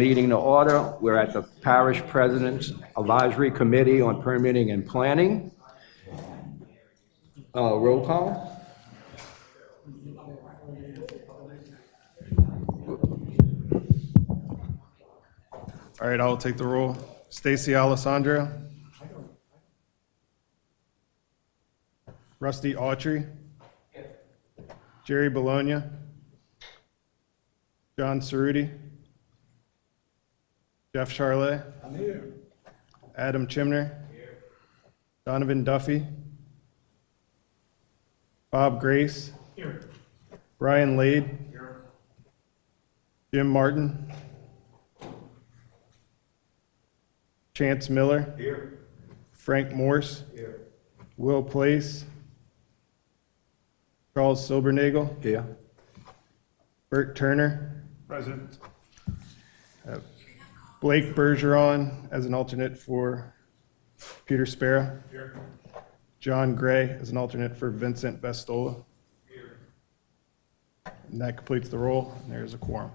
Meeting to order. We're at the Parish President's Advisory Committee on Permitting and Planning. Roll call. All right, I'll take the roll. Stacy Alessandra. Rusty Autry. Jerry Bologna. John Cerruti. Jeff Charlet. I'm here. Adam Chimner. Here. Donovan Duffy. Bob Grace. Here. Brian Lade. Here. Jim Martin. Chance Miller. Here. Frank Morse. Here. Will Place. Charles Silbernagel. Here. Bert Turner. Present. Blake Bergeron as an alternate for Peter Sparrow. Here. John Gray as an alternate for Vincent Vestola. Here. And that completes the roll, and there's a quorum.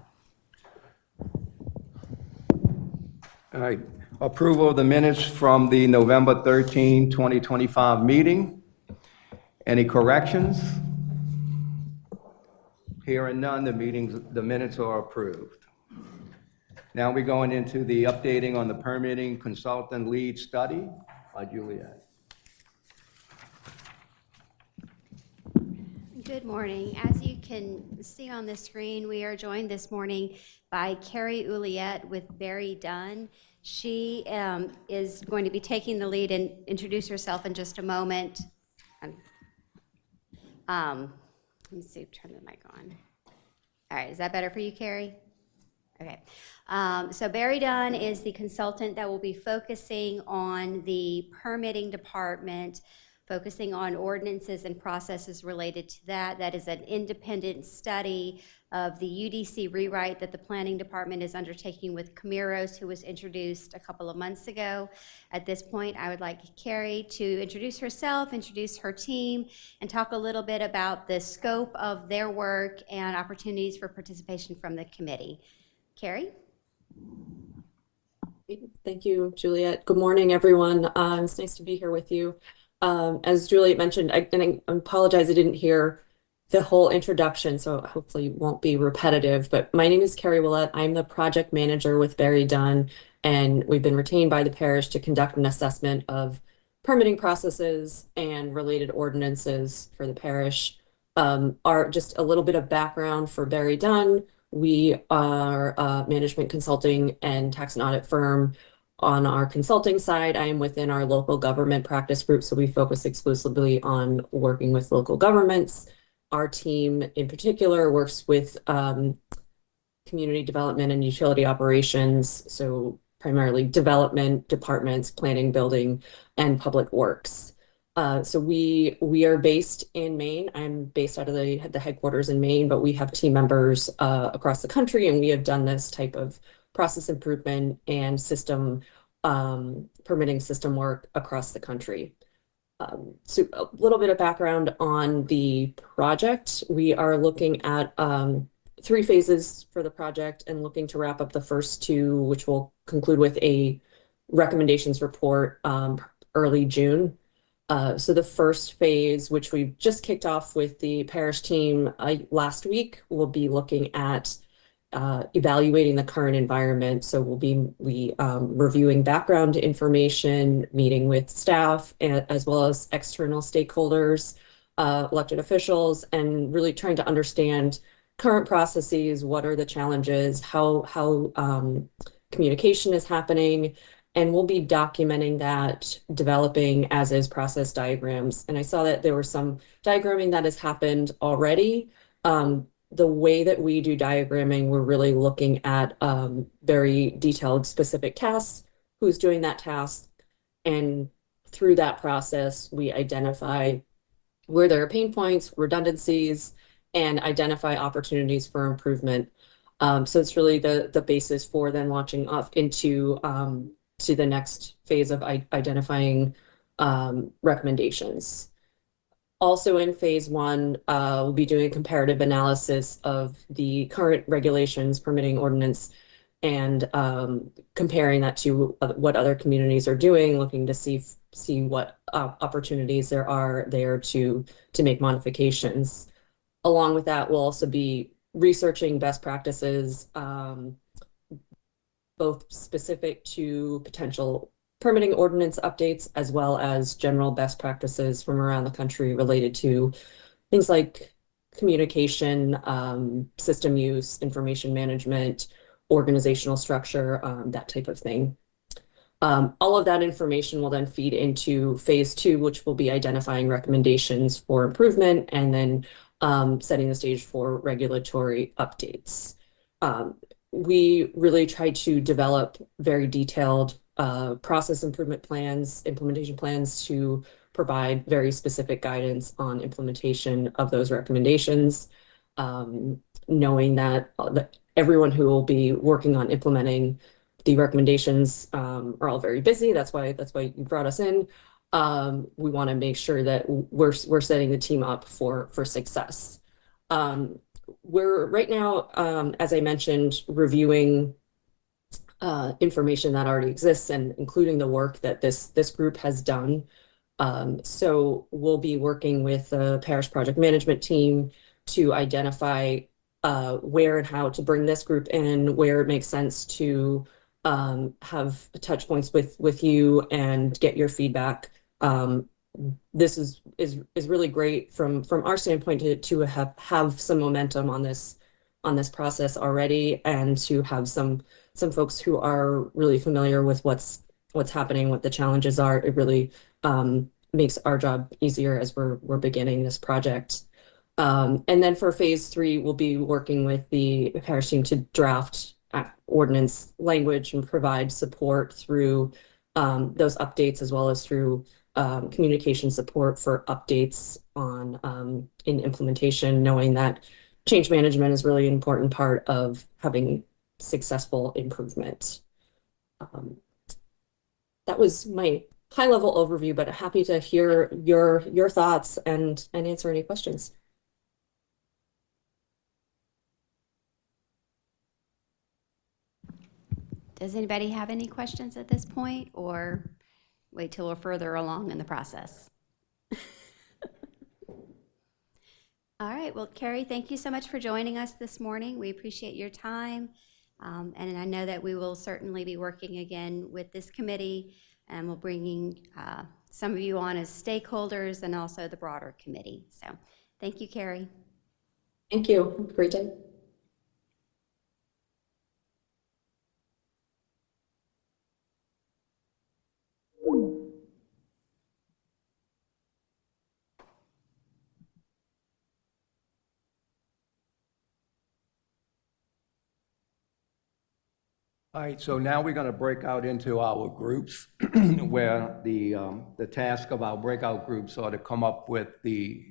All right. Approval of the minutes from the November 13, 2025 meeting. Any corrections? Hearing none, the minutes are approved. Now we're going into the updating on the permitting consultant lead study by Juliet. Good morning. As you can see on the screen, we are joined this morning by Carrie Ouliette with Barry Dunn. She is going to be taking the lead and introduce herself in just a moment. Let me see, turn the mic on. All right, is that better for you, Carrie? Okay. So Barry Dunn is the consultant that will be focusing on the permitting department, focusing on ordinances and processes related to that. That is an independent study of the UDC rewrite that the planning department is undertaking with Camiros, who was introduced a couple of months ago. At this point, I would like Carrie to introduce herself, introduce her team, and talk a little bit about the scope of their work and opportunities for participation from the committee. Carrie? Thank you, Juliet. Good morning, everyone. It's nice to be here with you. As Juliet mentioned, I apologize I didn't hear the whole introduction, so hopefully it won't be repetitive, but my name is Carrie Ouliette. I'm the project manager with Barry Dunn, and we've been retained by the parish to conduct an assessment of permitting processes and related ordinances for the parish. Just a little bit of background for Barry Dunn. We are a management consulting and tax and audit firm. On our consulting side, I am within our local government practice group, so we focus exclusively on working with local governments. Our team in particular works with community development and utility operations, so primarily development departments, planning, building, and public works. So we are based in Maine. I'm based out of the headquarters in Maine, but we have team members across the country, and we have done this type of process improvement and system permitting system work across the country. So a little bit of background on the project. We are looking at 3 phases for the project and looking to wrap up the first 2, which will conclude with a recommendations report early June. So the first phase, which we've just kicked off with the parish team last week, we'll be looking at evaluating the current environment. So we'll be reviewing background information, meeting with staff, as well as external stakeholders, elected officials, and really trying to understand current processes, what are the challenges, how communication is happening, and we'll be documenting that, developing as-is process diagrams. And I saw that there was some diagramming that has happened already. The way that we do diagramming, we're really looking at very detailed specific tasks, who's doing that task, and through that process, we identify where there are pain points, redundancies, and identify opportunities for improvement. So it's really the basis for then launching off into to the next phase of identifying recommendations. Also in phase 1, we'll be doing a comparative analysis of the current regulations, permitting ordinance, and comparing that to what other communities are doing, looking to see what opportunities there are there to make modifications. Along with that, we'll also be researching best practices, both specific to potential permitting ordinance updates, as well as general best practices from around the country related to things like communication, system use, information management, organizational structure, that type of thing. All of that information will then feed into phase 2, which will be identifying recommendations for improvement and then setting the stage for regulatory updates. We really try to develop very detailed process improvement plans, implementation plans to provide very specific guidance on implementation of those recommendations, knowing that everyone who will be working on implementing the recommendations are all very busy. That's why you brought us in. We want to make sure that we're setting the team up for success. We're right now, as I mentioned, reviewing information that already exists and including the work that this group has done. So we'll be working with the Parish project management team to identify where and how to bring this group in, where it makes sense to have touch points with you and get your feedback. This is really great from our standpoint to have some momentum on this process already, and to have some folks who are really familiar with what's happening, what the challenges are. It really makes our job easier as we're beginning this project. And then for phase 3, we'll be working with the Parish team to draft ordinance language and provide support through those updates, as well as through communication support for updates on in implementation, knowing that change management is really an important part of having successful improvement. That was my high-level overview, but happy to hear your thoughts and answer any questions. Does anybody have any questions at this point, or wait till we're further along in the process? All right, well, Carrie, thank you so much for joining us this morning. We appreciate your time. And I know that we will certainly be working again with this committee, and we'll bringing some of you on as stakeholders and also the broader committee. So thank you, Carrie. Thank you. Have a great day. All right, so now we're going to break out into our groups, where the task of our breakout groups are to come up with the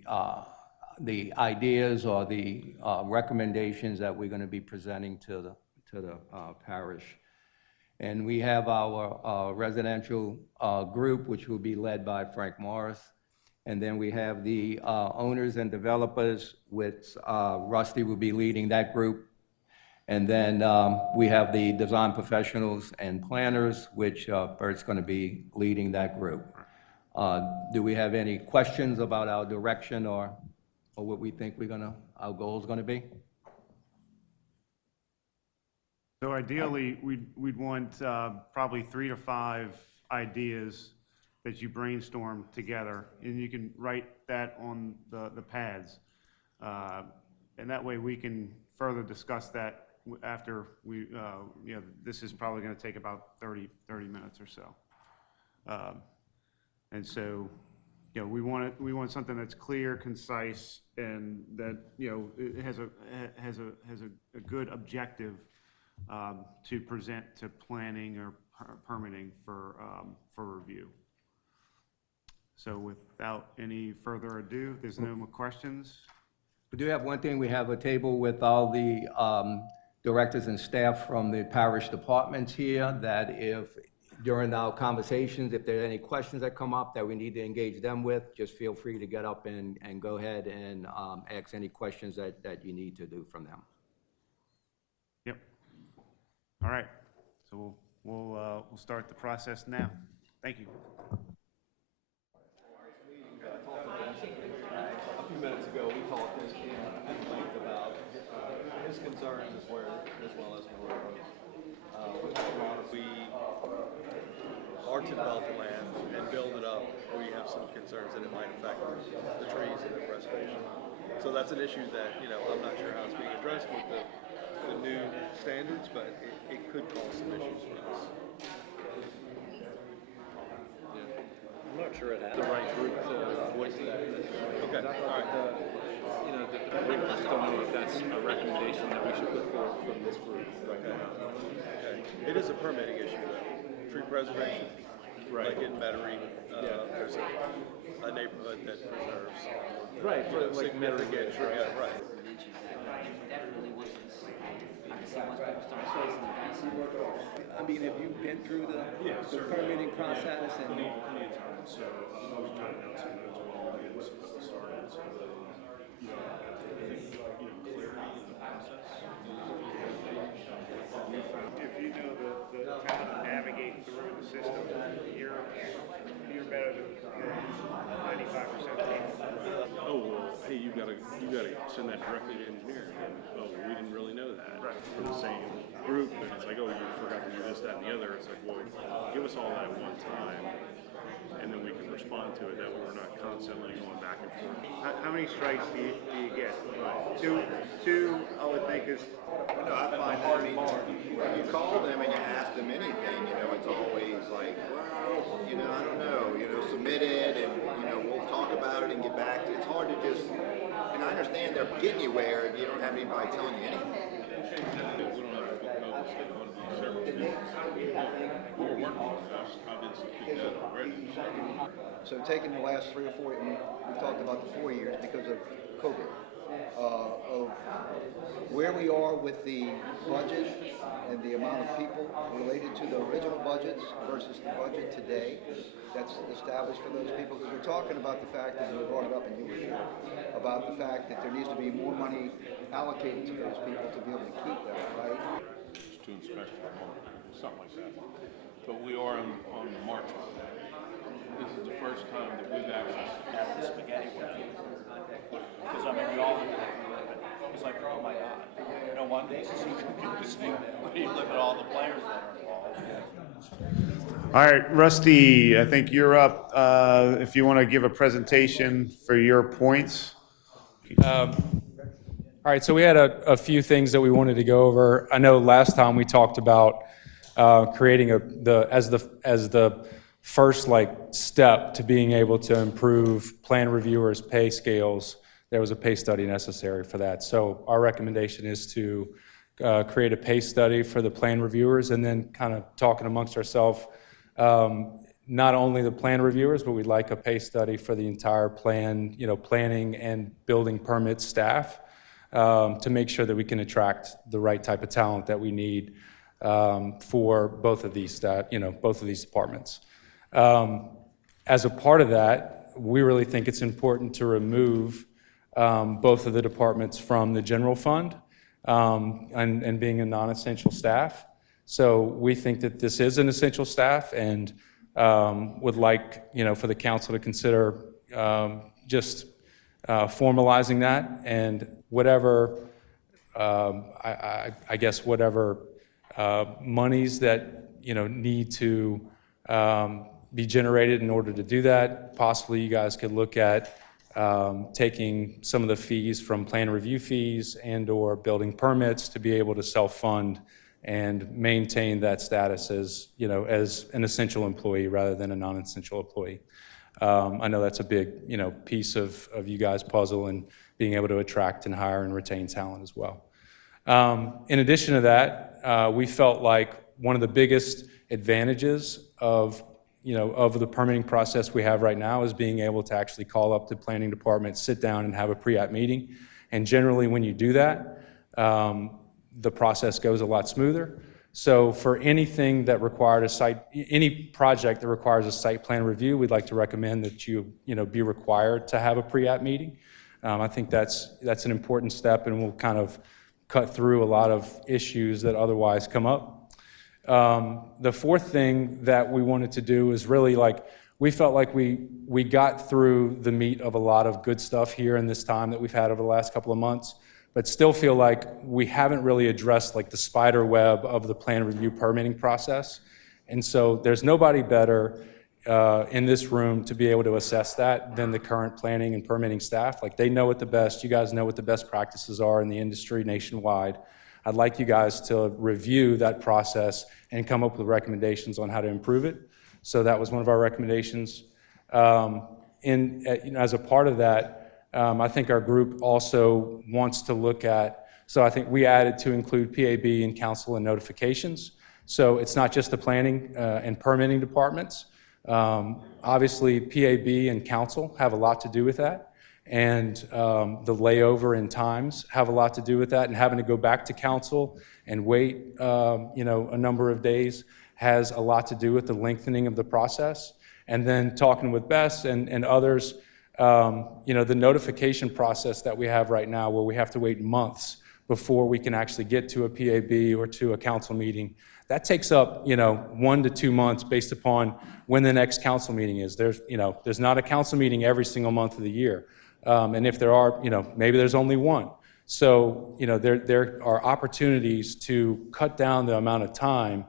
ideas or the recommendations that we're going to be presenting to the parish. And we have our residential group, which will be led by Frank Morris. And then we have the owners and developers, which Rusty will be leading that group. And then we have the design professionals and planners, which Bert's going to be leading that group. Do we have any questions about our direction or what we think our goal is going to be? So ideally, we'd want probably 3 to 5 ideas that you brainstorm together, and you can write that on the pads. And that way we can further discuss that after we, this is probably going to take about 30 minutes or so. And so, we want something that's clear, concise, and that, it has a good objective to present to planning or permitting for review. So without any further ado, there's no more questions. We do have one thing. We have a table with all the directors and staff from the parish departments here, that if during our conversations, if there are any questions that come up that we need to engage them with, just feel free to get up and go ahead and ask any questions that you need to do from them. Yep. All right, so we'll start the process now. Thank you. A few minutes ago, we talked at length about his concerns as well as the railroad. We are to develop the land and build it up, we have some concerns that it might affect the trees and the preservation. So that's an issue that, I'm not sure how it's being addressed with the new standards, but it could cause some issues for us. I'm not sure it has the right group to voice that. Okay, all right. We just don't know if that's a recommendation that we should put forward from this group right now. Okay. It is a permitting issue though. Tree preservation, Right. like in Metairie, there's a neighborhood that preserves. Right, for like Significant tree, yeah, right. I mean, have you been through the permitting process and? So I was jotting down some notes while we were getting started, so that, I think, clarity in the process. If you know how to navigate through the system, you're better than 95% of people. Oh, well, hey, you gotta send that directly to engineering. And, oh, well, we didn't really know that. Right. From the same group, and it's like, oh, you forgot to do this, that, and the other. It's like, well, give us all that at one time, and then we can respond to it. That way we're not constantly going back and forth. How many strikes do you get? Two, I would think is. No, I find that, when you call them and you ask them anything, it's always like, well, I don't know, submit it and, we'll talk about it and get back to it. It's hard to just, and I understand they're getting you where you don't have anybody telling you anything. We don't have to put notice that on the service. We're working on this. I've instituted that already. So taking the last 3 or 4, we talked about the 4 years because of COVID, of where we are with the budget and the amount of people related to the original budgets versus the budget today that's established for those people. Because we're talking about the fact, and we brought it up and you were here, about the fact that there needs to be more money allocated to those people to be able to keep them, right? To inspection or something like that. But we are on March. This is the first time that we've actually Have the spaghetti working. Because we all look at it. It's like, oh my God. No wonder this is so confusing when you look at all the players that are involved. All right, Rusty, I think you're up. If you want to give a presentation for your points. All right, so we had a few things that we wanted to go over. I know last time we talked about creating as the first step to being able to improve plan reviewers' pay scales. There was a pay study necessary for that. So our recommendation is to create a pay study for the plan reviewers, and then kind of talking amongst ourselves, not only the plan reviewers, but we'd like a pay study for the entire plan, planning and building permit staff, to make sure that we can attract the right type of talent that we need for both of these both of these departments. As a part of that, we really think it's important to remove both of the departments from the general fund and being a non-essential staff. So we think that this is an essential staff, and would like for the council to consider just formalizing that, and whatever I guess whatever monies that need to be generated in order to do that. Possibly you guys could look at taking some of the fees from plan review fees and or building permits to be able to self-fund and maintain that status as, as an essential employee rather than a non-essential employee. I know that's a big, piece of you guys' puzzle, and being able to attract and hire and retain talent as well. In addition to that, we felt like one of the biggest advantages of the permitting process we have right now is being able to actually call up the planning department, sit down and have a pre-app meeting. And generally when you do that, the process goes a lot smoother. So for anything that required any project that requires a site plan review, we'd like to recommend that you be required to have a pre-app meeting. I think that's an important step, and will kind of cut through a lot of issues that otherwise come up. The fourth thing that we wanted to do is really like, we felt like we got through the meat of a lot of good stuff here in this time that we've had over the last couple of months, but still feel like we haven't really addressed like the spider web of the plan review permitting process. And so there's nobody better in this room to be able to assess that than the current planning and permitting staff. Like, they know it the best. You guys know what the best practices are in the industry nationwide. I'd like you guys to review that process and come up with recommendations on how to improve it. So that was one of our recommendations. As a part of that, I think our group also wants to look at, so I think we added to include PAB and council and notifications. So it's not just the planning and permitting departments. Obviously, PAB and council have a lot to do with that. And the layover in times have a lot to do with that. And having to go back to council and wait a number of days has a lot to do with the lengthening of the process. And then talking with Bess and others, the notification process that we have right now, where we have to wait months before we can actually get to a PAB or to a council meeting, that takes up 1 to 2 months based upon when the next council meeting is. There's not a council meeting every single month of the year, and if there are, maybe there's only one. So there are opportunities to cut down the amount of time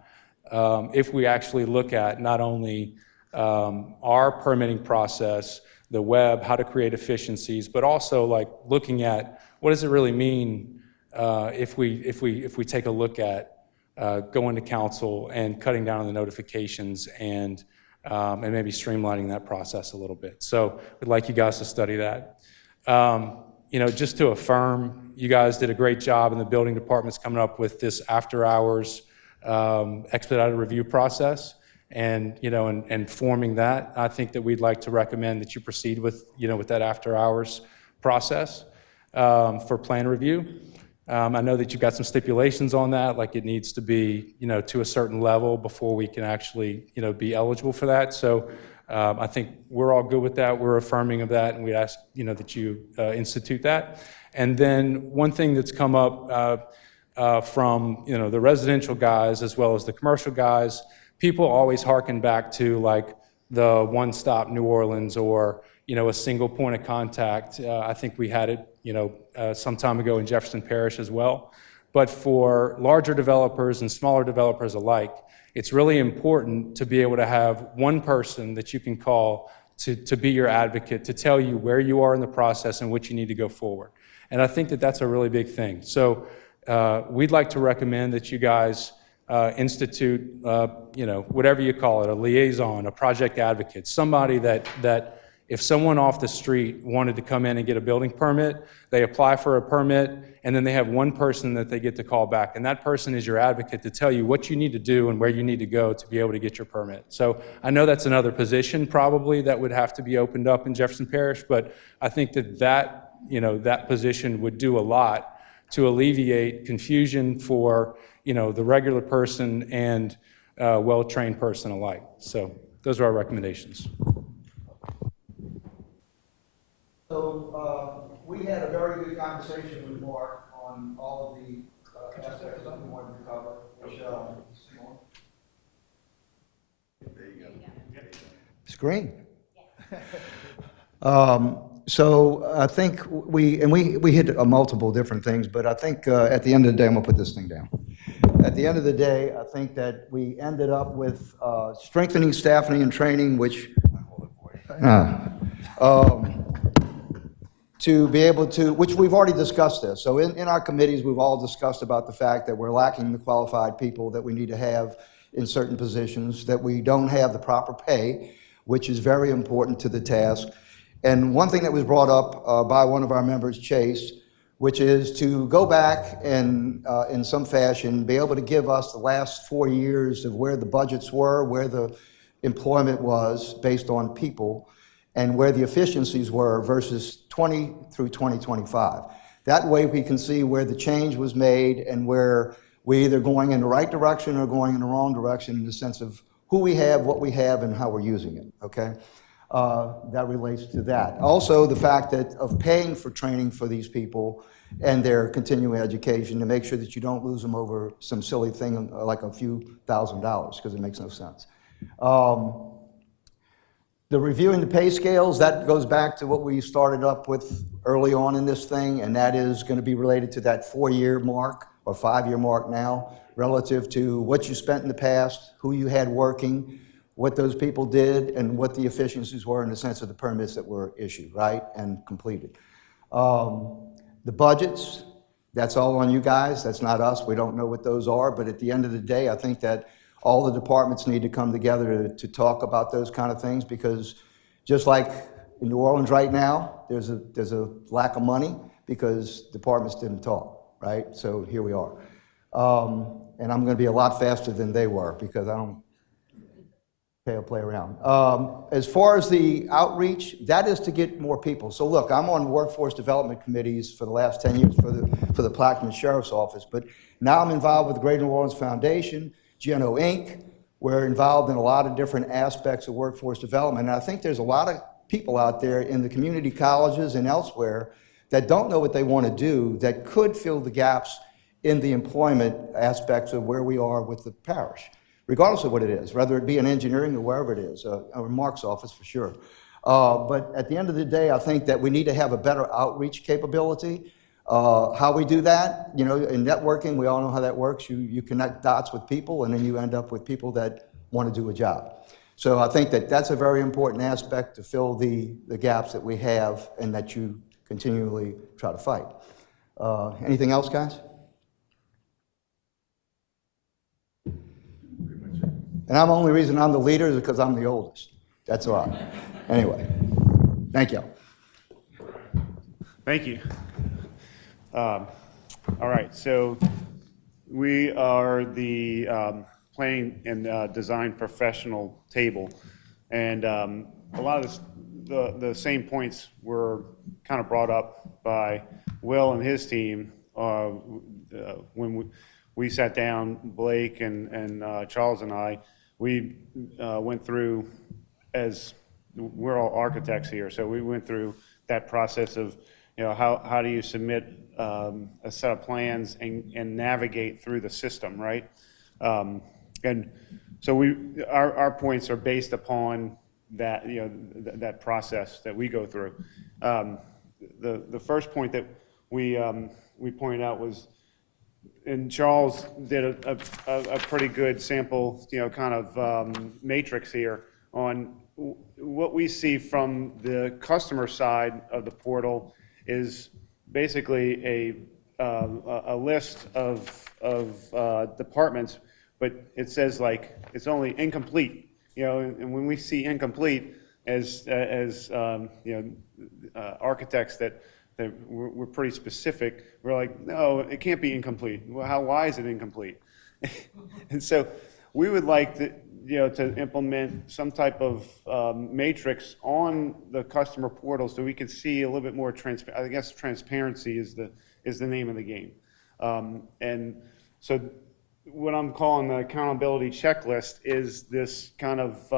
if we actually look at not only our permitting process, the web, how to create efficiencies, but also like looking at what does it really mean if we take a look at going to council and cutting down on the notifications and maybe streamlining that process a little bit. So we'd like you guys to study that. Just to affirm, you guys did a great job in the building departments coming up with this after hours expedited review process and forming that. I think that we'd like to recommend that you proceed with that after hours process for plan review. I know that you've got some stipulations on that, like it needs to be, to a certain level before we can actually, be eligible for that. So I think we're all good with that. We're affirming of that, and we ask, that you institute that. And then one thing that's come up from, the residential guys as well as the commercial guys, people always harken back to like the one-stop New Orleans or, a single point of contact. I think we had it, some time ago in Jefferson Parish as well. But for larger developers and smaller developers alike, it's really important to be able to have one person that you can call to be your advocate, to tell you where you are in the process and what you need to go forward. And I think that that's a really big thing. So we'd like to recommend that you guys institute, whatever you call it, a liaison, a project advocate, somebody that if someone off the street wanted to come in and get a building permit, they apply for a permit, and then they have one person that they get to call back. And that person is your advocate to tell you what you need to do and where you need to go to be able to get your permit. So I know that's another position probably that would have to be opened up in Jefferson Parish, but I think that position would do a lot to alleviate confusion for, the regular person and well-trained person alike. So those are our recommendations. So we had a very good conversation with Mark on all of the aspects that we wanted to cover. Screen. So I think we hit multiple different things, but I think at the end of the day, I'm gonna put this thing down. At the end of the day, I think that we ended up with strengthening staffing and training, which to be able to, which we've already discussed this. So in our committees, we've all discussed about the fact that we're lacking the qualified people that we need to have in certain positions, that we don't have the proper pay, which is very important to the task. And one thing that was brought up by one of our members, Chase, which is to go back and in some fashion be able to give us the last 4 years of where the budgets were, where the employment was based on people, and where the efficiencies were versus 20 through 2025. That way we can see where the change was made and where we're either going in the right direction or going in the wrong direction in the sense of who we have, what we have, and how we're using it, okay? That relates to that. Also, the fact that of paying for training for these people and their continuing education to make sure that you don't lose them over some silly thing like a few $1,000s, because it makes no sense. The reviewing the pay scales, that goes back to what we started up with early on in this thing, and that is going to be related to that 4-year mark or 5-year mark now, relative to what you spent in the past, who you had working, what those people did, and what the efficiencies were in the sense of the permits that were issued, right, and completed. The budgets, that's all on you guys. That's not us. We don't know what those are, but at the end of the day, I think that all the departments need to come together to talk about those kind of things, because just like in New Orleans right now, there's a lack of money because departments didn't talk, right? So here we are. And I'm going to be a lot faster than they were because I don't play around. As far as the outreach, that is to get more people. So look, I'm on workforce development committees for the last 10 years for the Plaquemine Sheriff's Office, but now I'm involved with the Greater New Orleans Foundation, GNO Inc. We're involved in a lot of different aspects of workforce development. And I think there's a lot of people out there in the community colleges and elsewhere that don't know what they want to do that could fill the gaps in the employment aspects of where we are with the parish, regardless of what it is, whether it be in engineering or wherever it is, or Mark's office for sure. But at the end of the day, I think that we need to have a better outreach capability. How we do that, you know, in networking, we all know how that works. You connect dots with people, and then you end up with people that want to do a job. So I think that that's a very important aspect to fill the gaps that we have and that you continually try to fight. Anything else, guys? And I'm the only reason I'm the leader is because I'm the oldest. That's all right. Anyway, thank you. Thank you. All right, so we are the planning and design professional table, and a lot of the same points were kind of brought up by Will and his team when we sat down, Blake and Charles and I. We went through, as we're all architects here, so we went through that process of, you know, how do you submit a set of plans and navigate through the system, right? And so our points are based upon that, you know, that process that we go through. The first point that we pointed out was, and Charles did a pretty good sample, you know, kind of matrix here on what we see from the customer side of the portal is basically a list of departments, but it says like it's only incomplete, you know, and when we see incomplete as you know, architects that we're pretty specific, we're like, no, it can't be incomplete. Well, why is it incomplete? And so we would like to, you know, to implement some type of matrix on the customer portal so we can see a little bit more I guess transparency is the name of the game. And so what I'm calling the accountability checklist is this kind of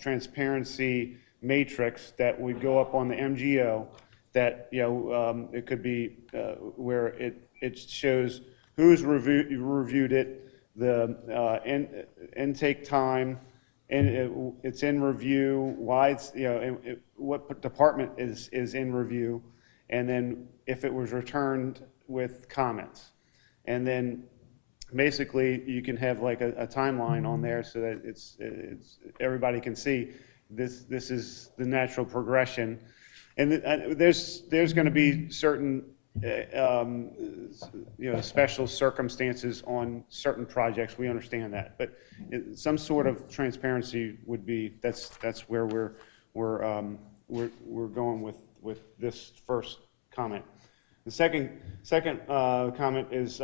transparency matrix that would go up on the MGO that, you know, it could be where it shows who's reviewed it, the intake time, and it's in review, why it's, you know, what department is in review, and then if it was returned with comments. And then basically you can have like a timeline on there so that it's everybody can see this is the natural progression. And there's going to be certain you know, special circumstances on certain projects. We understand that, but some sort of transparency would be that's where we're going with this first comment. The second comment is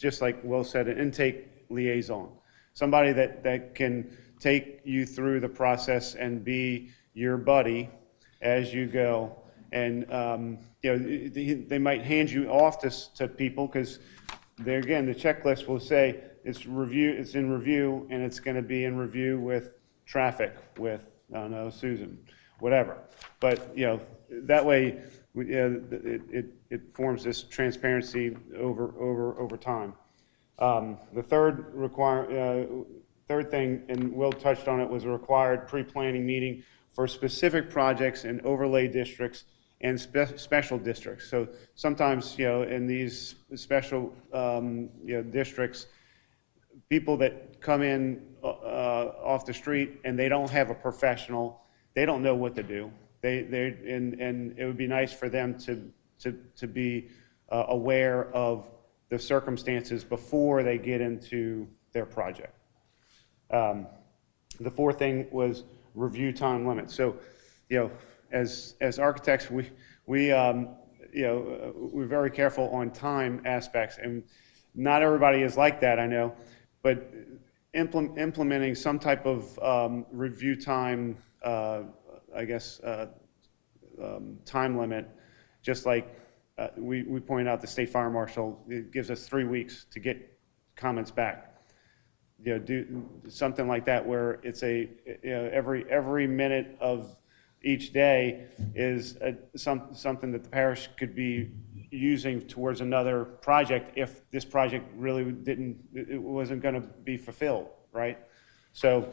just like Will said, an intake liaison, somebody that can take you through the process and be your buddy as you go. And you know, they might hand you off to people because again, the checklist will say it's in review, and it's going to be in review with traffic, with, I don't know, Susan, whatever. But, you know, that way it forms this transparency over time. The third thing, and Will touched on it, was a required pre-planning meeting for specific projects in overlay districts and special districts. So sometimes, in these special, districts, people that come in off the street and they don't have a professional, they don't know what to do. And it would be nice for them to be aware of the circumstances before they get into their project. The fourth thing was review time limits. So, as architects, we're very careful on time aspects, and not everybody is like that, I know, but implementing some type of review time, time limit, just like we point out the state fire marshal, it gives us 3 weeks to get comments back. Do something like that where it's every minute of each day is something that the parish could be using towards another project if this project really wasn't going to be fulfilled, right? So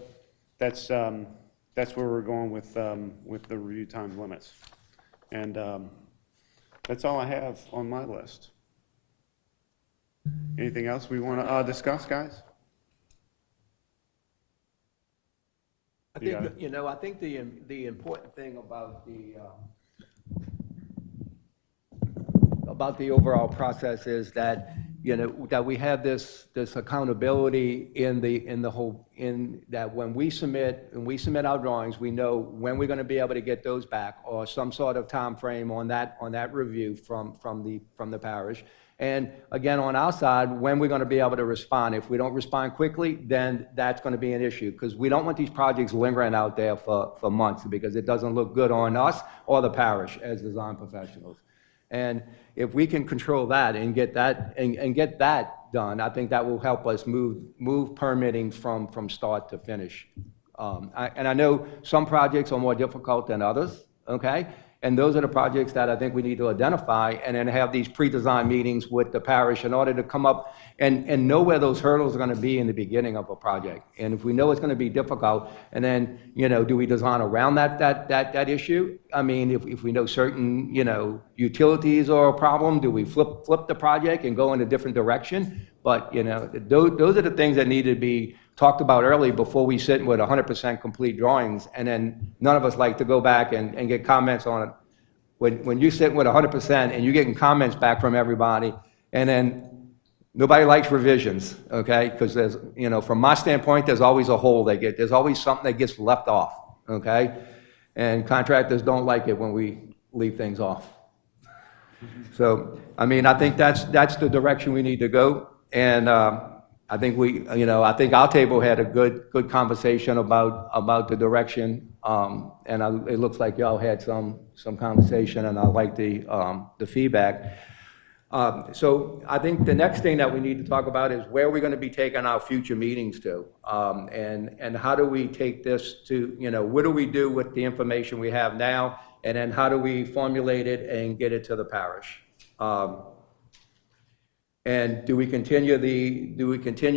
that's where we're going with the review time limits, and that's all I have on my list. Anything else we want to discuss, guys? I think, I think the important thing about the overall process is that, that we have this accountability in that when we submit our drawings, we know when we're going to be able to get those back, or some sort of time frame on that review from the parish. And again, on our side, when we're going to be able to respond. If we don't respond quickly, then that's going to be an issue, because we don't want these projects lingering out there for months, because it doesn't look good on us or the parish as design professionals. And if we can control that and get that and get that done, I think that will help us move permitting from start to finish. And I know some projects are more difficult than others, okay? And those are the projects that I think we need to identify, and then have these pre-design meetings with the parish in order to come up and know where those hurdles are going to be in the beginning of a project. And if we know it's going to be difficult, and then, do we design around that issue? I mean, if we know certain, utilities are a problem, do we flip the project and go in a different direction? But, those are the things that need to be talked about early before we sit with 100% complete drawings, and then none of us like to go back and get comments on it. When you sit with 100% and you're getting comments back from everybody, and then nobody likes revisions, okay? Because there's, from my standpoint, there's always a hole there's always something that gets left off, okay? And contractors don't like it when we leave things off. So, I mean, I think that's the direction we need to go, and I think I think our table had a good conversation about the direction, and it looks like y'all had some conversation, and I like the feedback. So I think the next thing that we need to talk about is where we're going to be taking our future meetings to, and how do we take this to, what do we do with the information we have now, and then how do we formulate it and get it to the parish? And do we continue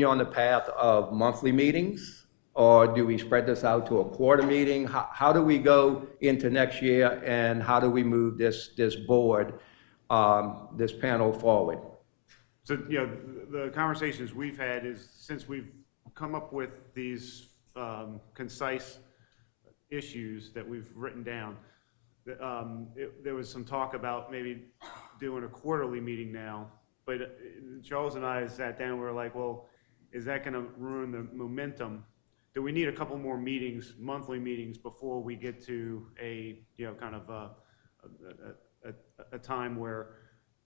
on the path of monthly meetings, or do we spread this out to a quarter meeting? How do we go into next year, and how do we move this board, this panel forward? So, the conversations we've had is, since we've come up with these concise issues that we've written down, there was some talk about maybe doing a quarterly meeting now. But Charles and I sat down and we were like, well, is that going to ruin the momentum? Do we need a couple more meetings, monthly meetings, before we get to a, kind of a time where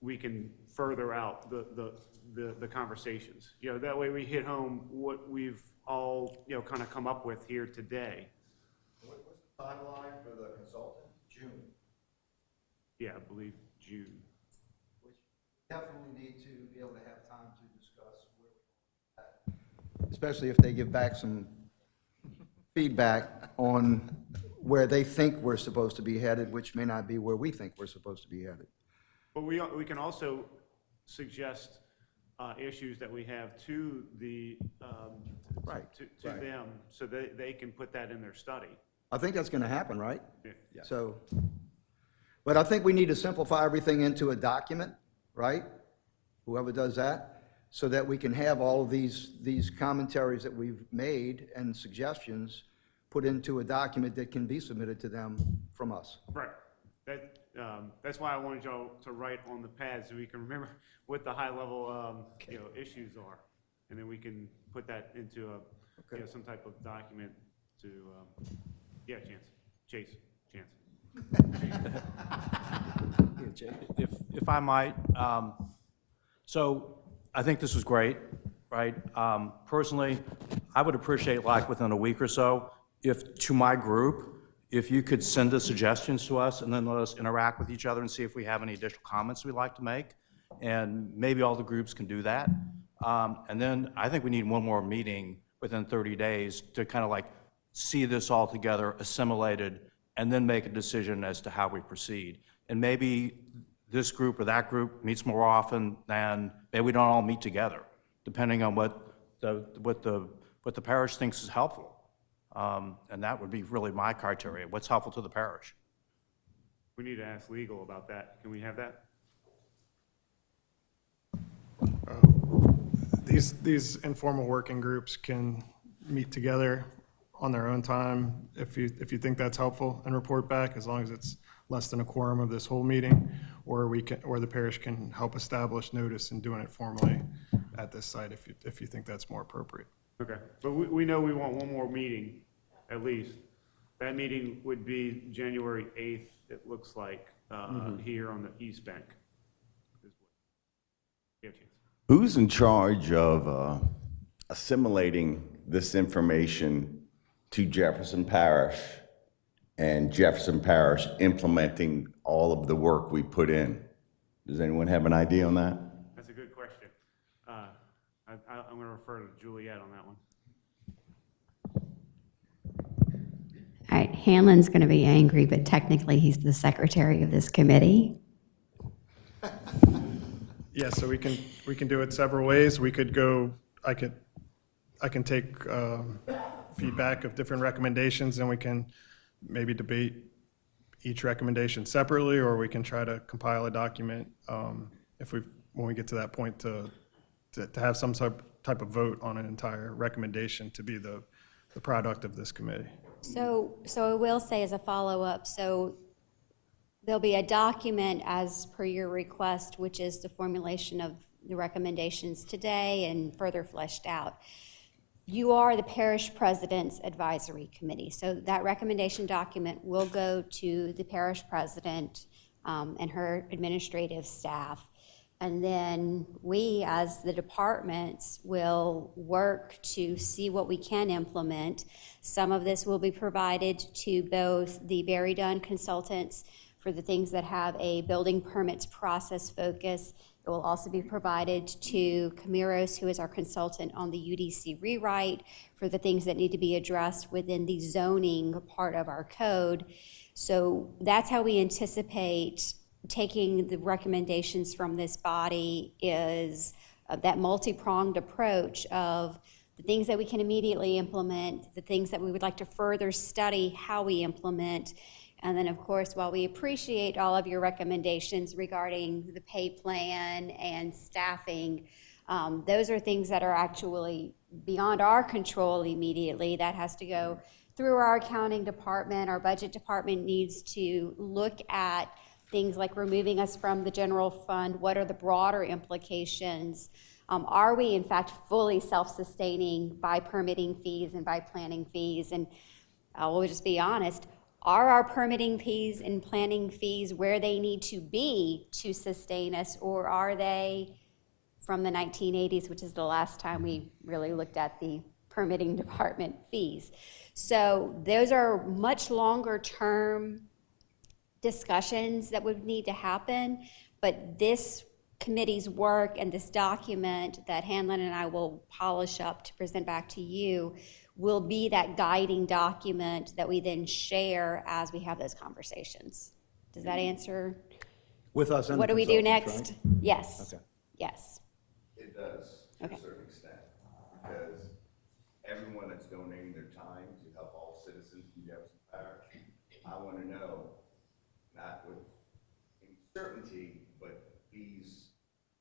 we can further out the conversations? That way we hit home what we've all, kind of come up with here today. What's the timeline for the consultant? June. Yeah, I believe June. Definitely need to be able to have time to discuss where we're at, especially if they give back some feedback on where they think we're supposed to be headed, which may not be where we think we're supposed to be headed. But we can also suggest issues that we have to the, Right, to right. them, so they can put that in their study. I think that's gonna happen, right? Yeah. So, but I think we need to simplify everything into a document, right? Whoever does that, so that we can have all of these commentaries that we've made and suggestions put into a document that can be submitted to them from us. Right. That's why I wanted y'all to write on the pad so we can remember what the high level, issues are. And then we can put that into some type of document to, Chase. If I might, so I think this was great, right? Personally, I would appreciate, like, within a week or so, to my group, if you could send the suggestions to us and then let us interact with each other and see if we have any additional comments we'd like to make. And maybe all the groups can do that. And then I think we need one more meeting within 30 days to kind of like see this all together, assimilated, and then make a decision as to how we proceed. And maybe this group or that group meets more often than, maybe we don't all meet together, depending on what the parish thinks is helpful. And that would be really my criteria. What's helpful to the parish? We need to ask legal about that. Can we have that? These informal working groups can meet together on their own time if you think that's helpful and report back, as long as it's less than a quorum of this whole meeting, or the parish can help establish notice in doing it formally at this site if you think that's more appropriate. Okay, but we know we want one more meeting, at least. That meeting would be January 8th, it looks like, here on the East Bank. Who's in charge of assimilating this information to Jefferson Parish and Jefferson Parish implementing all of the work we put in? Does anyone have an idea on that? That's a good question. I'm going to refer to Juliet on that one. All right, Hanlon's going to be angry, but technically he's the secretary of this committee. Yeah, so we can do it several ways. We could go, I can take feedback of different recommendations, and we can maybe debate each recommendation separately, or we can try to compile a document when we get to that point to have some type of vote on an entire recommendation to be the product of this committee. So I will say as a follow-up, so there'll be a document as per your request, which is the formulation of the recommendations today and further fleshed out. You are the parish president's advisory committee, so that recommendation document will go to the parish president and her administrative staff. And then we, as the departments, will work to see what we can implement. Some of this will be provided to both the Barry Dunn consultants for the things that have a building permits process focus. It will also be provided to Camiros, who is our consultant on the UDC rewrite, for the things that need to be addressed within the zoning part of our code. So that's how we anticipate taking the recommendations from this body, is that multi-pronged approach of the things that we can immediately implement, the things that we would like to further study how we implement. And then, of course, while we appreciate all of your recommendations regarding the pay plan and staffing, those are things that are actually beyond our control immediately. That has to go through our accounting department. Our budget department needs to look at things like removing us from the general fund. What are the broader implications? Are we, in fact, fully self-sustaining by permitting fees and by planning fees? And we'll just be honest, are our permitting fees and planning fees where they need to be to sustain us, or are they from the 1980s, which is the last time we really looked at the permitting department fees? So those are much longer term discussions that would need to happen, but this committee's work and this document that Hanlon and I will polish up to present back to you will be that guiding document that we then share as we have those conversations. Does that answer? With us and the What do we do consultants, next? right? Yes, Okay. yes. It does, to Okay. a certain extent, because everyone that's donating their time to help all citizens in Jefferson Parish, I want to know, not with certainty, but these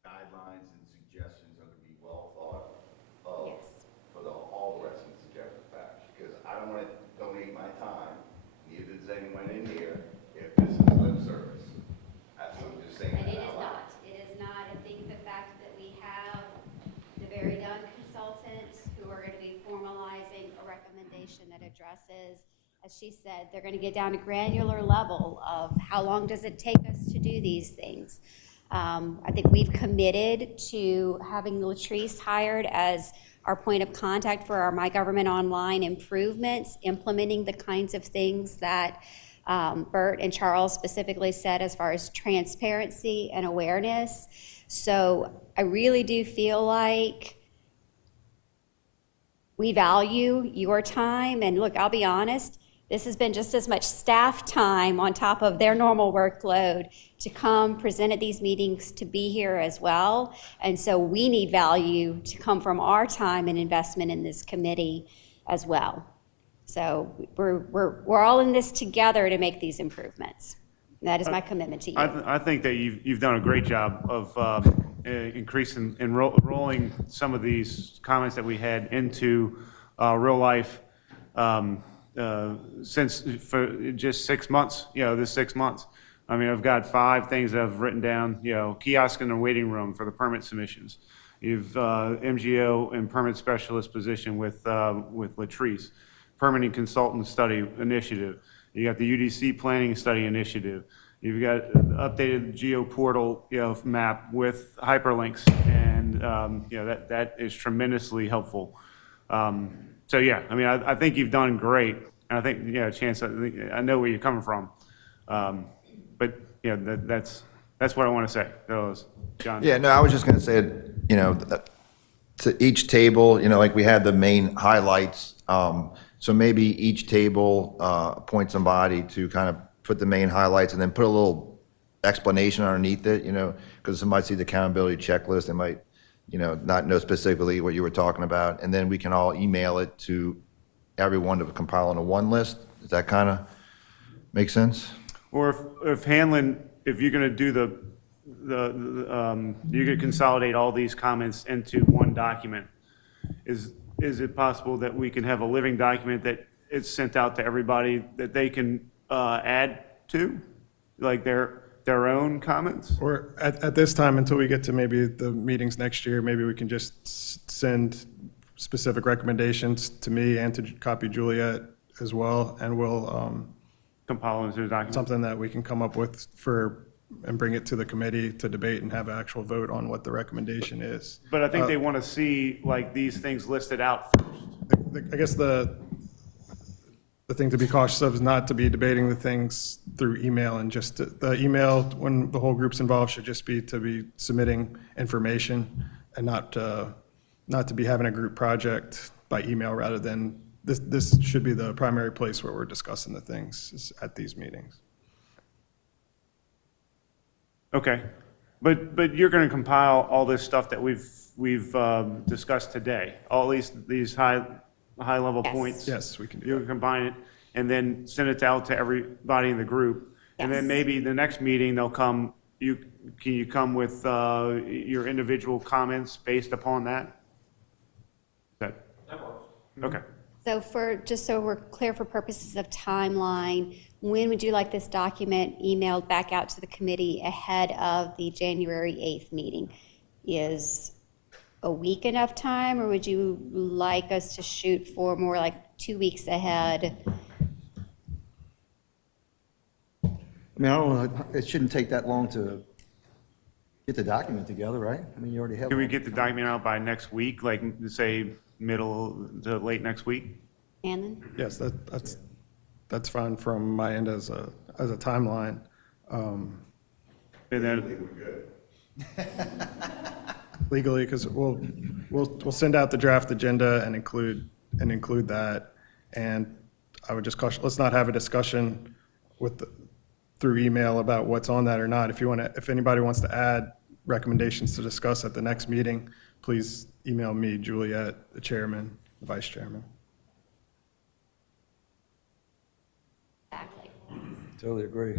guidelines and suggestions are to be well thought of Yes. for all the residents of Jefferson Parish, because I don't want to donate my time, neither does anyone in here, if this is lip service. That's what I'm just saying. And it is not. It is not. I think the fact that we have the very done consultants who are going to be formalizing a recommendation that addresses, as she said, they're going to get down to granular level of how long does it take us to do these things. I think we've committed to having Latrice hired as our point of contact for our My Government Online improvements, implementing the kinds of things that Bert and Charles specifically said as far as transparency and awareness. So I really do feel like we value your time. And look, I'll be honest, this has been just as much staff time on top of their normal workload to come present at these meetings, to be here as well. And so we need value to come from our time and investment in this committee as well. So we're all in this together to make these improvements. That is my commitment to you. I think that you've done a great job of increasing and rolling some of these comments that we had into real life since for just 6 months, this 6 months. I mean, I've got 5 things that I've written down, kiosk in the waiting room for the permit submissions. You've MGO and permit specialist position with Latrice, permitting consultant study initiative. You got the UDC planning study initiative. You've got updated geo portal, map with hyperlinks, and that is tremendously helpful. So yeah, I mean, I think you've done great, and I think Chance, I know where you're coming from, but that's what I want to say. That was John. Yeah, no, I was just going to say, to each table, like we had the main highlights. So maybe each table appoint somebody to kind of put the main highlights and then put a little explanation underneath it, because somebody sees the accountability checklist, they might, not know specifically what you were talking about. And then we can all email it to everyone to compile into one list. Does that kind of make sense? Or if Hanlon, if you're going to do you're going to consolidate all these comments into one document, is it possible that we can have a living document that is sent out to everybody that they can add to, like their own comments? Or at this time, until we get to maybe the meetings next year, maybe we can just send specific recommendations to me and to copy Juliet as well, and we'll compile into a document. Something that we can come up with and bring it to the committee to debate and have an actual vote on what the recommendation is. But I think they want to see like these things listed out first. I guess the thing to be cautious of is not to be debating the things through email, and just the email, when the whole group's involved, should just be to be submitting information and not to be having a group project by email, rather than this should be the primary place where we're discussing the things, is at these meetings. Okay, but you're going to compile all this stuff that we've discussed today, all these high level points. Yes, we can do You'll combine it and then send it out to everybody in the group, and then maybe the next meeting they'll come. Can you come with your individual comments based upon that? That works. Okay. So just so we're clear for purposes of timeline, when would you like this document emailed back out to the committee ahead of the January 8th meeting? Is a week enough time, or would you like us to shoot for more like 2 weeks ahead? I mean, I don't know, it shouldn't take that long to get the document together, right? I mean, you already have. Can we get the document out by next week, like say middle to late next week? Shannon? Yes, that's fine from my end as a timeline. And then Legally, because we'll send out the draft agenda and include and include that. And I would just caution, let's not have a discussion through email about what's on that or not. If anybody wants to add recommendations to discuss at the next meeting, please email me, Juliet, the chairman, the vice chairman. Exactly. Totally agree.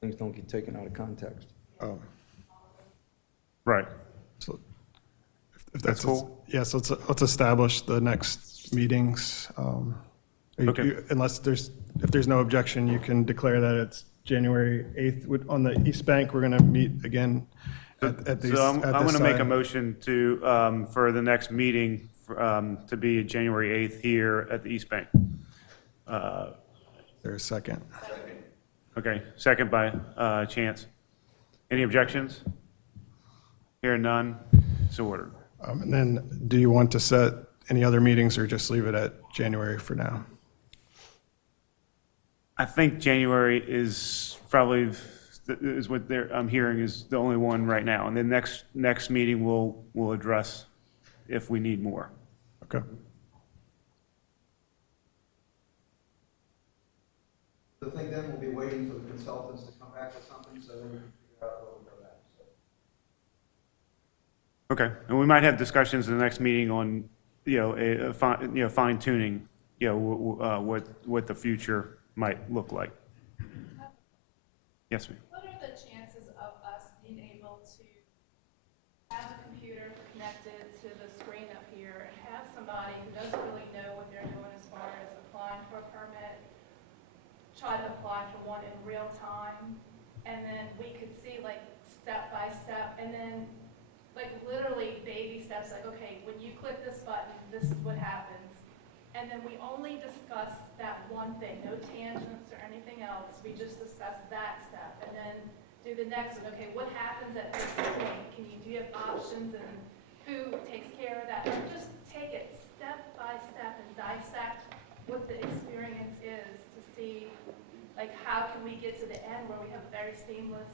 Things don't get taken out of context. Right. So if That's cool. Yes, let's establish the next meetings. Okay. Unless if there's no objection, you can declare that it's January 8th. On the East Bank, we're going to meet again at these. So I'm going to make a motion to, for the next meeting, to be January 8th here at the East Bank. There's a second. Okay, second by Chance. Any objections? Hearing none, so ordered. And then, do you want to set any other meetings or just leave it at January for now? I think January is probably, is what I'm hearing is the only one right now. And then next meeting we'll address if we need more. Okay. I think then we'll be waiting for the consultants to come back with something, so then we can figure out where we'll go back. Okay, and we might have discussions in the next meeting on, fine tuning, what the future might look like. Yes, ma'am. What are the chances of us being able to have a computer connected to the screen up here and have somebody who doesn't really know what they're doing as far as applying for a permit, try to apply for one in real time, and then we could see like step by step, and then like literally baby steps, like, okay, when you click this button, this is what happens. And then we only discuss that one thing, no tangents or anything else. We just discuss that step and then do the next one. Okay, what happens at this point? Do you have options and who takes care of that? And just take it step by step and dissect what the experience is to see, like, how can we get to the end where we have a very seamless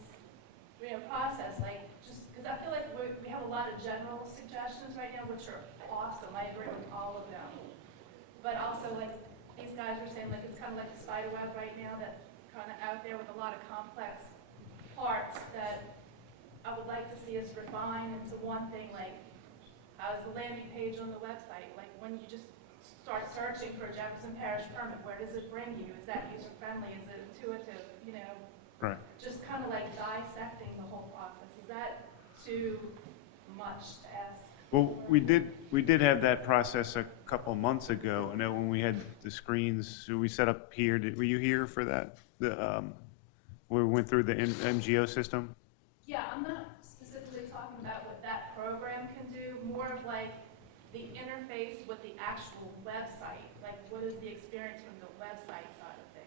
process, like, just because I feel like we have a lot of general suggestions right now, which are awesome. I agree with all of them. But also, like, these guys were saying, like, it's kind of like a spider web right now that's kind of out there with a lot of complex parts that I would like to see us refine into one thing, like, how's the landing page on the website? Like, when you just start searching for a Jefferson Parish permit, where does it bring you? Is that user-friendly? Is it intuitive? Right. Just kind of like dissecting the whole process. Is that too much to ask? Well, we did have that process a couple months ago. I know when we had the screens, so we set up here. Were you here for that? Where we went through the MGO system? Yeah, I'm not specifically talking about what that program can do, more of like the interface with the actual website. Like, what is the experience from the website side of things?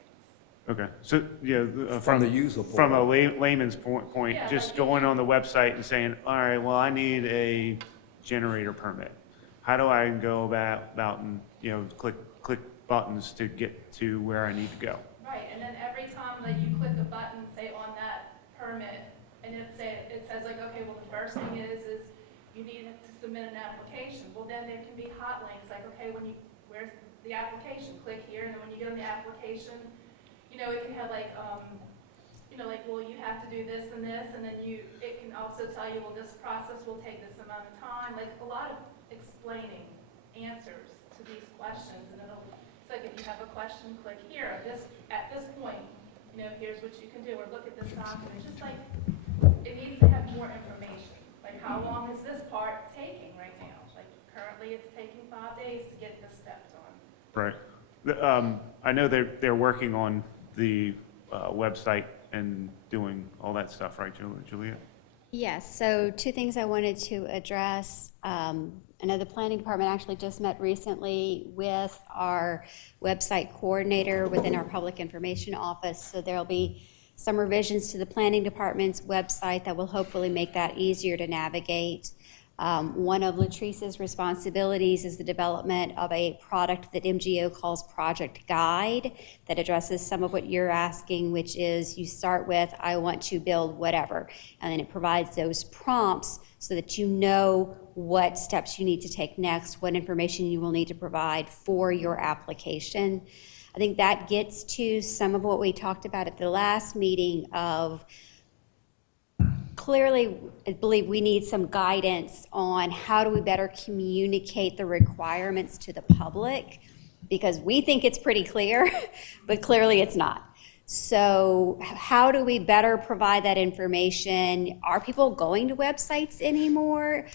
Okay, so, yeah, From the user from a portal. layman's point, Yeah, just like- going on the website and saying, all right, well, I need a generator permit. How do I go about and, click buttons to get to where I need to go? Right, and then every time that you click a button, say on that permit, and it says like, okay, well, the first thing is you need to submit an application. Well, then there can be hot links, like, okay, where's the application? Click here, and then when you get on the application, it can have like, like, well, you have to do this, and then it can also tell you, well, this process will take this amount of time, like a lot of explaining answers to these questions, and it's like if you have a question, click here, at this point, here's what you can do, or look at this document, just like, it needs to have more information, like how long is this part taking right now? Like currently it's taking 5 days to get this step done. Right. I know they're working on the website and doing all that stuff, right, Juliet? Yes, so two things I wanted to address. I know the planning department actually just met recently with our website coordinator within our public information office. So there'll be some revisions to the planning department's website that will hopefully make that easier to navigate. One of Latrice's responsibilities is the development of a product that MGO calls Project Guide that addresses some of what you're asking, which is you start with, I want to build whatever, and then it provides those prompts so that you know what steps you need to take next, what information you will need to provide for your application. I think that gets to some of what we talked about at the last meeting of clearly, I believe we need some guidance on how do we better communicate the requirements to the public, because we think it's pretty clear, but clearly it's not. So how do we better provide that information? Are people going to websites anymore?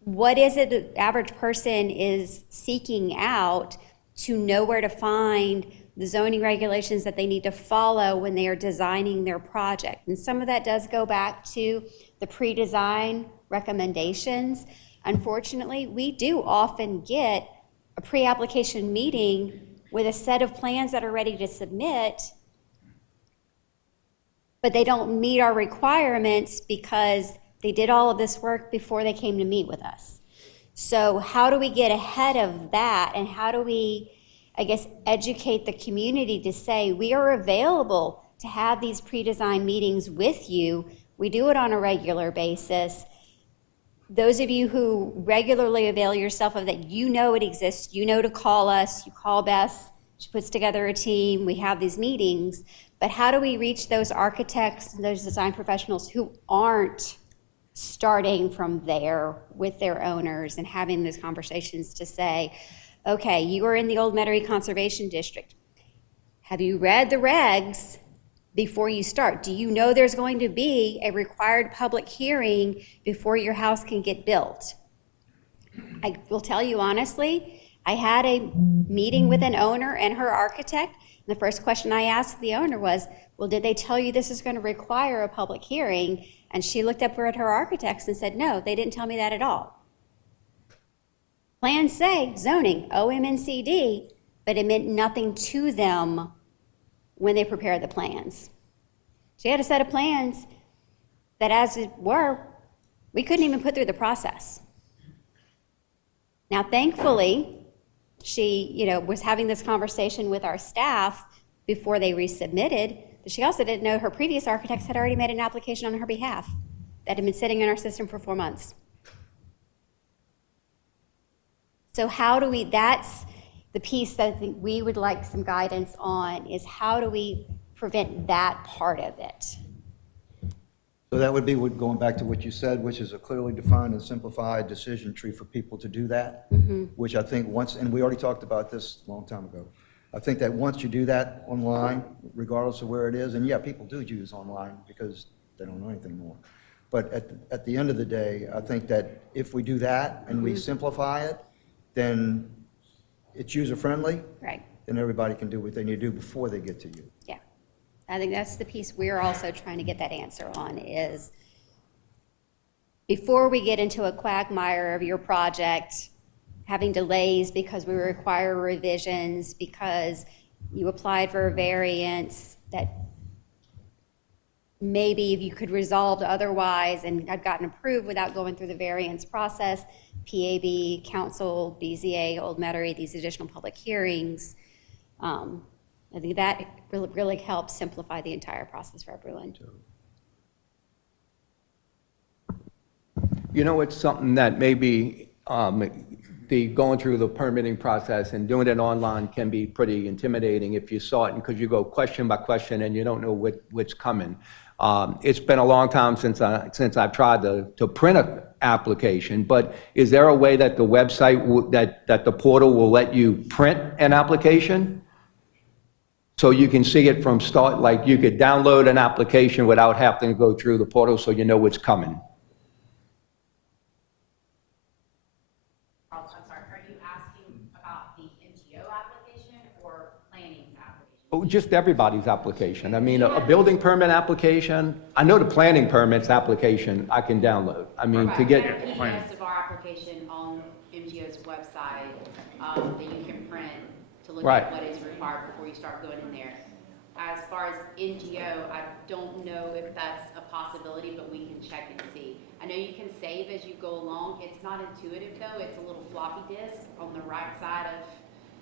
What is it the average person is seeking out to know where to find the zoning regulations that they need to follow when they are designing their project? And some of that does go back to the pre-design recommendations. Unfortunately, we do often get a pre-application meeting with a set of plans that are ready to submit, but they don't meet our requirements because they did all of this work before they came to meet with us. So how do we get ahead of that, and how do we, I guess, educate the community to say we are available to have these pre-design meetings with you? We do it on a regular basis. Those of you who regularly avail yourself of that, you know it exists, you know to call us, you call Beth, she puts together a team, we have these meetings. But how do we reach those architects and those design professionals who aren't starting from there with their owners and having those conversations to say, okay, you are in the old Metairie Conservation District. Have you read the regs before you start? Do you know there's going to be a required public hearing before your house can get built? I will tell you honestly, I had a meeting with an owner and her architect. And the first question I asked the owner was, well, did they tell you this is going to require a public hearing? And she looked up at her architects and said, no, they didn't tell me that at all. Plans say zoning, OMNCD, but it meant nothing to them when they prepared the plans. She had a set of plans that, as it were, we couldn't even put through the process. Now, thankfully, she, was having this conversation with our staff before they resubmitted, but she also didn't know her previous architects had already made an application on her behalf that had been sitting in our system for 4 months. So how do we, that's the piece that I think we would like some guidance on, is how do we prevent that part of it? So that would be going back to what you said, which is a clearly defined and simplified decision tree for people to do that, which I think once, and we already talked about this a long time ago, I think that once you do that online, regardless of where it is, and yeah, people do use online because they don't know anything more. But at the end of the day, I think that if we do that and we simplify it, then it's user-friendly. Right. Then everybody can do what they need to do before they get to you. Yeah. I think that's the piece we're also trying to get that answer on, is before we get into a quagmire of your project having delays because we require revisions, because you applied for a variance that maybe if you could resolve otherwise and had gotten approved without going through the variance process, PAB, council, BZA, Old Metairie, these additional public hearings, I think that really helps simplify the entire process for everyone. It's something that maybe going through the permitting process and doing it online can be pretty intimidating if you saw it, because you go question by question and you don't know what's coming. It's been a long time since I've tried to print an application, but is there a way that the website, that the portal will let you print an application? So you can see it from start, like you could download an application without having to go through the portal so you know what's coming. I'm sorry, are you asking about the NGO application or planning's application? Oh, just everybody's application. I mean, a building permit application, I know the planning permits application I can download. I mean, to get. There are PDFs of our application on MGO's website that you can print to look Right. at what is required before you start going in there. As far as NGO, I don't know if that's a possibility, but we can check and see. I know you can save as you go along. It's not intuitive though. It's a little floppy disk on the right side of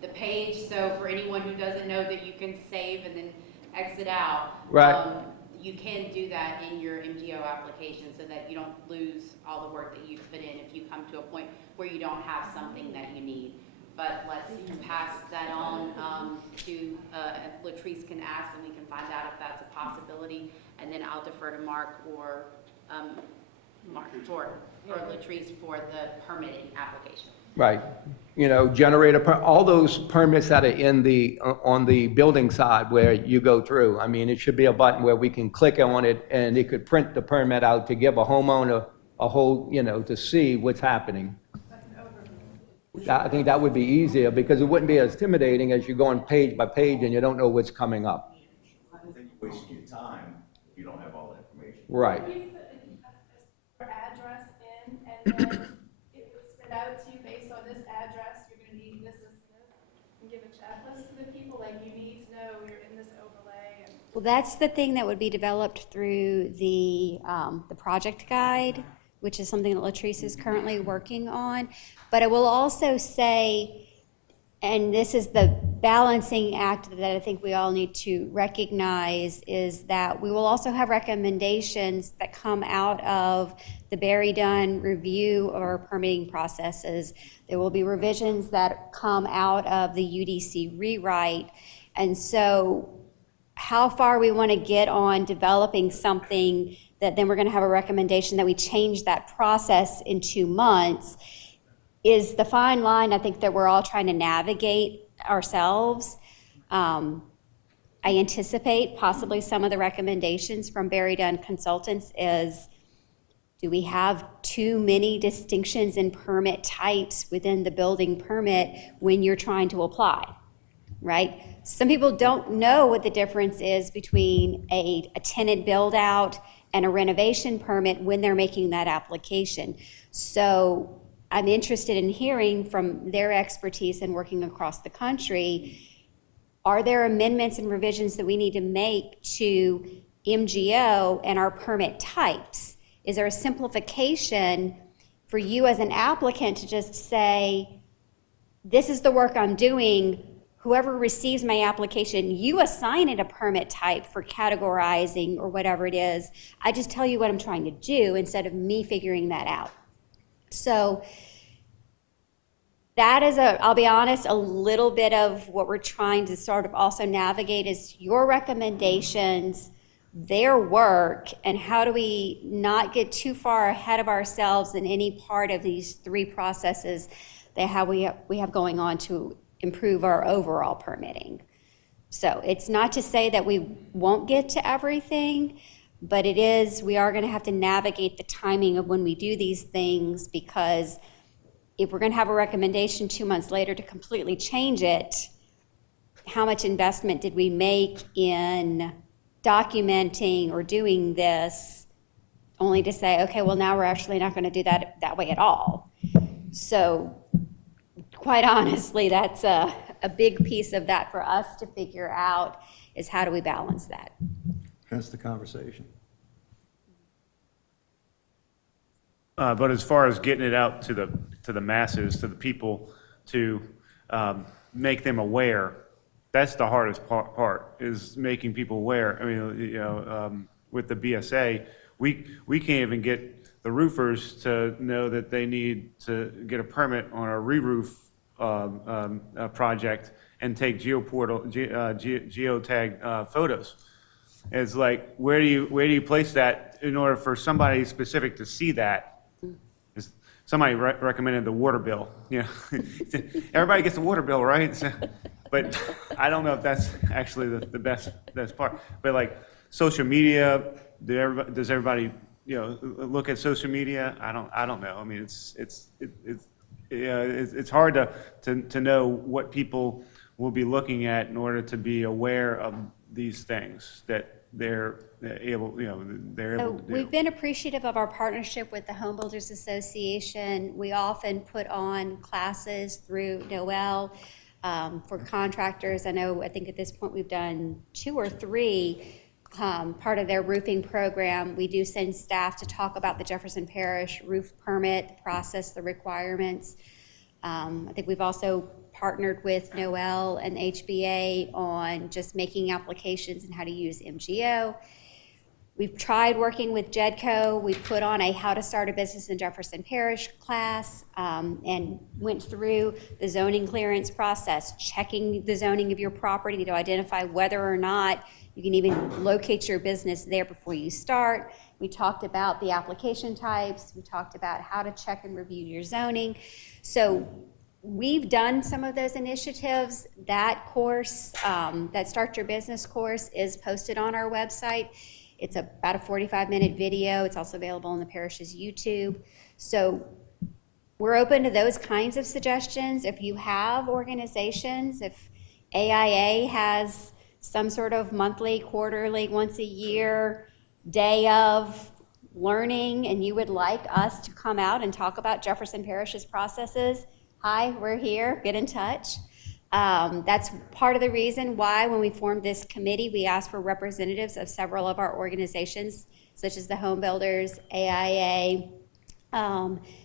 the page. So for anyone who doesn't know that you can save and then exit out, Right. you can do that in your MGO application so that you don't lose all the work that you've put in if you come to a point where you don't have something that you need. But let's pass that on to, Latrice can ask and we can find out if that's a possibility. And then I'll defer to Mark or Latrice for the permitting application. Right. You know, all those permits that are in the, on the building side where you go through, I mean, it should be a button where we can click on it and it could print the permit out to give a homeowner a whole, you know, to see what's happening. I think that would be easier because it wouldn't be as intimidating as you're going page by page and you don't know what's coming up. Then you're wasting your time if you don't have all that information. Right. Please put your address in, and then it would spit out to you based on this address, you're gonna need this, and give a checklist to the people, like you need to know you're in this overlay. And Well, that's the thing that would be developed through the project guide, which is something that Latrice is currently working on. But I will also say, and this is the balancing act that I think we all need to recognize, is that we will also have recommendations that come out of the Barry Dunn review of our permitting processes. There will be revisions that come out of the UDC rewrite. And so how far we want to get on developing something that then we're going to have a recommendation that we change that process in 2 months is the fine line I think that we're all trying to navigate ourselves. I anticipate possibly some of the recommendations from Barry Dunn Consultants is, do we have too many distinctions in permit types within the building permit when you're trying to apply, right? Some people don't know what the difference is between a tenant build out and a renovation permit when they're making that application. So I'm interested in hearing from their expertise and working across the country, are there amendments and revisions that we need to make to MGO and our permit types? Is there a simplification for you as an applicant to just say, this is the work I'm doing, whoever receives my application, you assign it a permit type for categorizing or whatever it is. I just tell you what I'm trying to do instead of me figuring that out. So that is I'll be honest, a little bit of what we're trying to sort of also navigate is your recommendations, their work, and how do we not get too far ahead of ourselves in any part of these 3 processes that we have going on to improve our overall permitting. So it's not to say that we won't get to everything, but we are going to have to navigate the timing of when we do these things, because if we're going to have a recommendation 2 months later to completely change it, how much investment did we make in documenting or doing this only to say, okay, well, now we're actually not going to do that way at all. So quite honestly, that's a big piece of that for us to figure out, is how do we balance that? Hence the conversation. But as far as getting it out to the masses, to the people, to make them aware, that's the hardest part, is making people aware. I mean, you know, with the BSA, we can't even get the roofers to know that they need to get a permit on a re-roof project and take geotag photos. It's like, where do you place that in order for somebody specific to see that? Somebody recommended the water bill. You know, everybody gets a water bill, right? So, but I don't know if that's actually the best part. But like social media, does everybody look at social media? I don't know. I mean, it's hard to know what people will be looking at in order to be aware of these things that they're able to do. We've been appreciative of our partnership with the Home Builders Association. We often put on classes through Noel for contractors. I think at this point we've done 2 or 3 part of their roofing program. We do send staff to talk about the Jefferson Parish roof permit, the process, the requirements. I think we've also partnered with Noel and HBA on just making applications and how to use MGO. We've tried working with JEDCO. We put on a How to Start a Business in Jefferson Parish class and went through the zoning clearance process, checking the zoning of your property to identify whether or not you can even locate your business there before you start. We talked about the application types. We talked about how to check and review your zoning. So we've done some of those initiatives. That course, that Start Your Business course, is posted on our website. It's about a 45-minute video. It's also available on the parish's YouTube. So we're open to those kinds of suggestions. If you have organizations, if AIA has some sort of monthly, quarterly, once a year day of learning, and you would like us to come out and talk about Jefferson Parish's processes, hi, we're here, get in touch. That's part of the reason why when we formed this committee, we asked for representatives of several of our organizations, such as the Home Builders, AIA,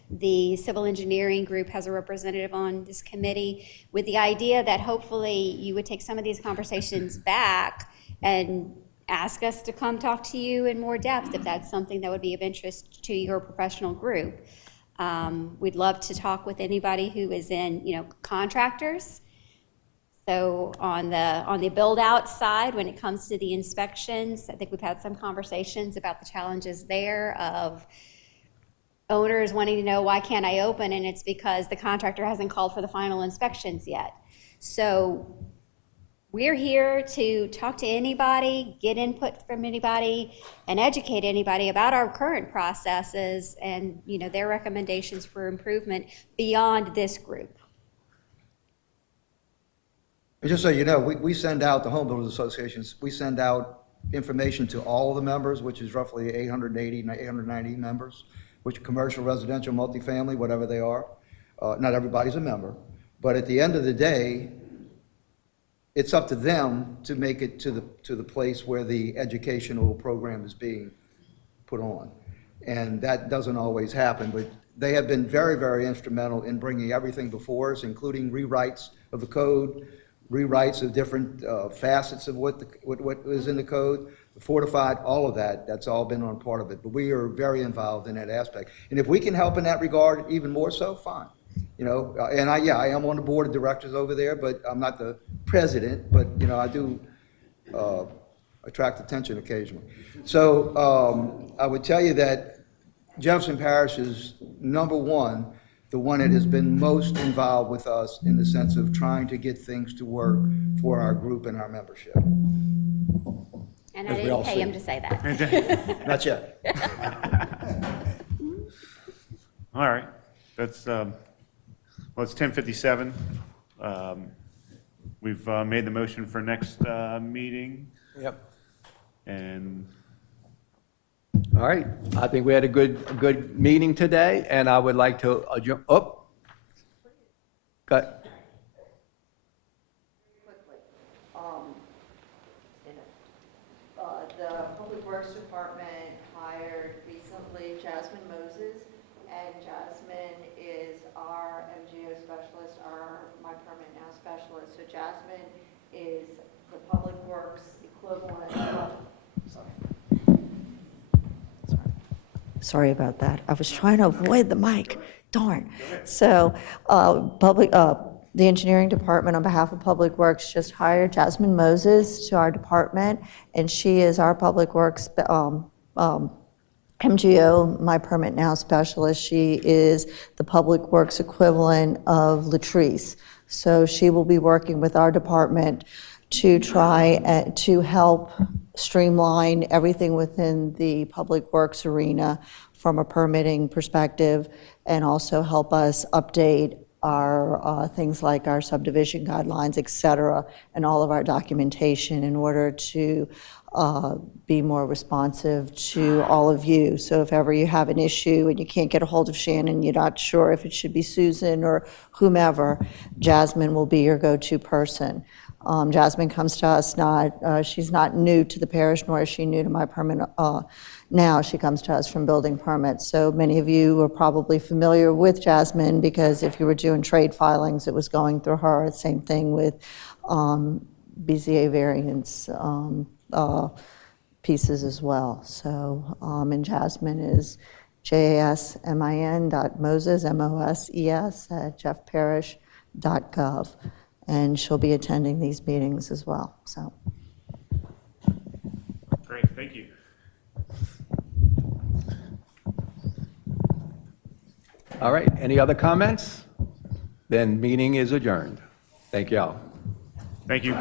the Civil Engineering Group has a representative on this committee, with the idea that hopefully you would take some of these conversations back and ask us to come talk to you in more depth if that's something that would be of interest to your professional group. We'd love to talk with anybody who is in, contractors. So on the build-out side, when it comes to the inspections, I think we've had some conversations about the challenges there of owners wanting to know, why can't I open? And it's because the contractor hasn't called for the final inspections yet. So we're here to talk to anybody, get input from anybody, and educate anybody about our current processes and, their recommendations for improvement beyond this group. And just so you know, we send out, the Home Builders Associations, we send out information to all of the members, which is roughly 880, 890 members, which are commercial, residential, multifamily, whatever they are. Not everybody's a member. But at the end of the day, it's up to them to make it to the place where the educational program is being put on. And that doesn't always happen, but they have been very, very instrumental in bringing everything before us, including rewrites of the code, rewrites of different facets of what is in the code, fortified, all of that. That's all been on part of it. But we are very involved in that aspect. And if we can help in that regard, even more so, fine. And I am on the board of directors over there, but I'm not the president, but I do attract attention occasionally. So I would tell you that Jefferson Parish is number one, the one that has been most involved with us in the sense of trying to get things to work for our group and our membership. And I didn't pay him to say that. Not yet. All right, that's, it's 10:57. We've made the motion for next meeting. Yep. And All right, I think we had a good meeting today, and I would like to adjourn, got. The Public Works Department hired recently Jasmine Moses, and Jasmine is our MGO specialist, my permit now specialist. So Jasmine is the Public Works equivalent of, Sorry about that. I was trying to avoid the mic. Darn. So, the engineering department, on behalf of Public Works, just hired Jasmine Moses to our department, and she is our Public Works MGO, my permit now specialist. She is the Public Works equivalent of Latrice. So she will be working with our department to try to help streamline everything within the Public Works arena from a permitting perspective, and also help us update our things like our subdivision guidelines, et cetera, and all of our documentation in order to be more responsive to all of you. So if ever you have an issue and you can't get a hold of Shannon, you're not sure if it should be Susan or whomever, Jasmine will be your go-to person. Jasmine comes to us she's not new to the parish, nor is she new to my permit now. She comes to us from building permits. So many of you are probably familiar with Jasmine, because if you were doing trade filings, it was going through her. Same thing with BZA variants, pieces as well. So, and Jasmine is jasmin.moses, M-O-S-E-S, @jeffparish.gov. And she'll be attending these meetings as well, so. Great, thank you. All right, any other comments? Then meeting is adjourned. Thank you all. Thank you.